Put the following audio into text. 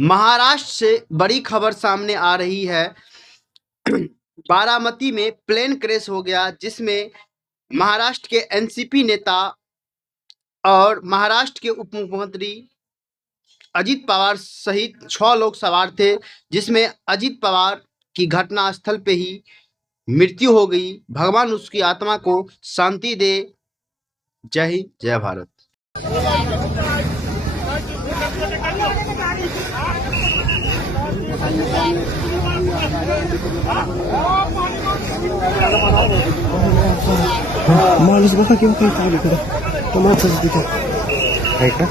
महाराष्ट्र से बड़ी खबर सामने आ रही है। बारामती में प्लेन क्रैश हो गया जिसमें महाराष्ट्र के एनसीपी नेता और महाराष्ट्र के उप मुख्यमंत्री अजित पवार सहित 6 लोग सवार थे, जिसमें अजित पवार की घटनास्थल पे ही मृत्यु हो गई। भगवान उसकी आत्मा को शांति दे। जय हिंद, जय भारत। माणूस बघा किंवा काही चालू करा तो माणसाचं तिथं आहे का?